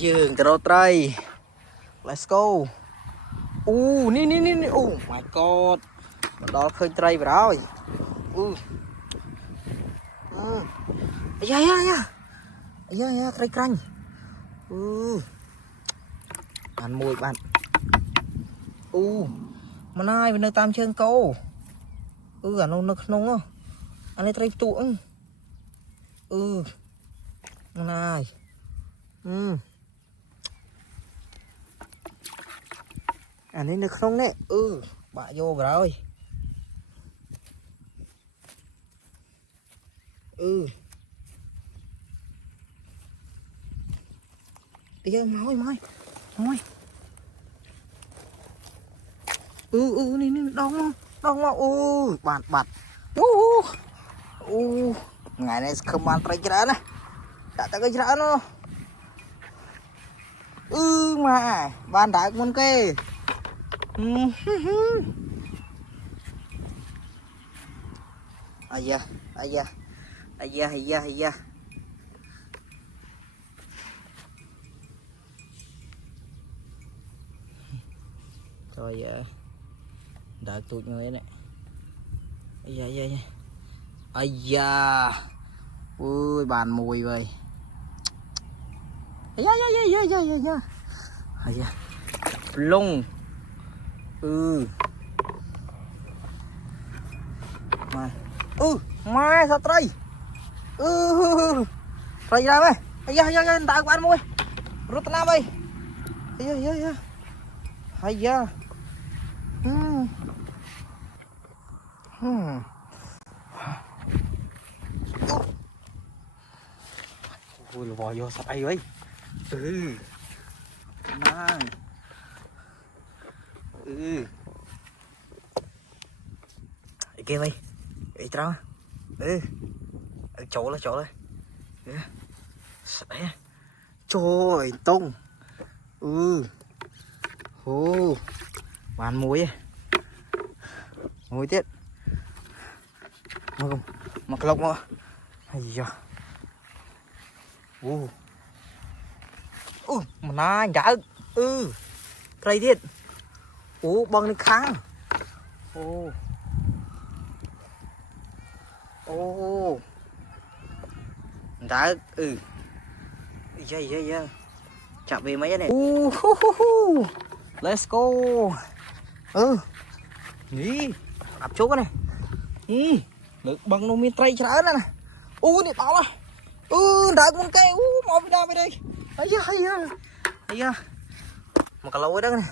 dương từ tray. Let's go. Nè. Oh my god. Mình đó khơi tray vào rồi. Yeah, tray canh. Ăn mùi bạn. Mà nay bên nơi tam chân câu. Cả nó không á. Anh ấy tray tuộng. Mà nay. Anh ấy nó không nè. Bạ vô vào rồi. Bây giờ nói nè đông bạn bật ngày này không ăn trai chả nè đã ta cái chả nó mà bạn đã con kê ai da rồi đợi tụi người này ai da ui bàn mùi vậy ai da lung mai sao trai trai ra mày ai da đợi bạn mùi rút nam ơi ai da ui là bò vô sạch ai vậy mang kia mày trao chỗ là trời tung bàn muối tiết mặc lộc mà ai da mà na chả cây thiết bằng nước kháng đã yeah chạm về mấy cái này let's go ní áp chốt cái này được bằng nô miên tray chả nè này bảo là đã con cây mau về đây ấy da mà cả lâu đó này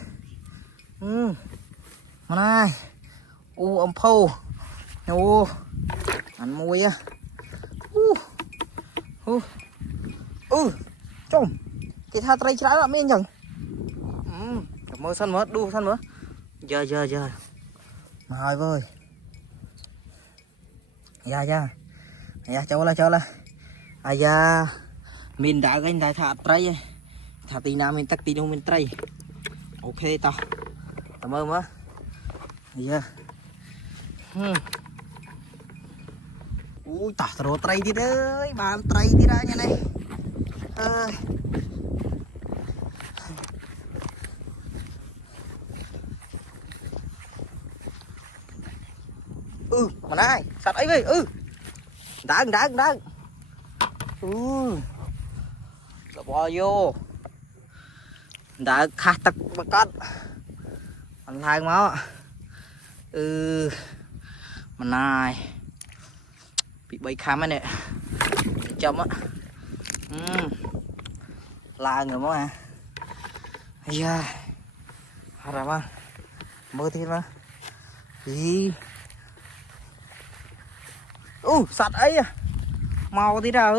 mà này ông phô ăn mùi á trông cái tha tray trái là miên chẳng mơ săn mớ đu săn mớ giờ mời vơi dạ cho là ai da mình đã cái này thả tray thả tí nào mình tắt tí đâu mình tray ok tao cảm ơn má dạ tao rồi tray đi đấy bạn tray đi ra như này mà này sạch ấy vậy đáng là bò vô đã khát tắc bắt cắt anh hai máu mà này bị bay khám này chấm á là người máu à ai da ra mà mơ thiên mà gì sạch ấy à màu tí nào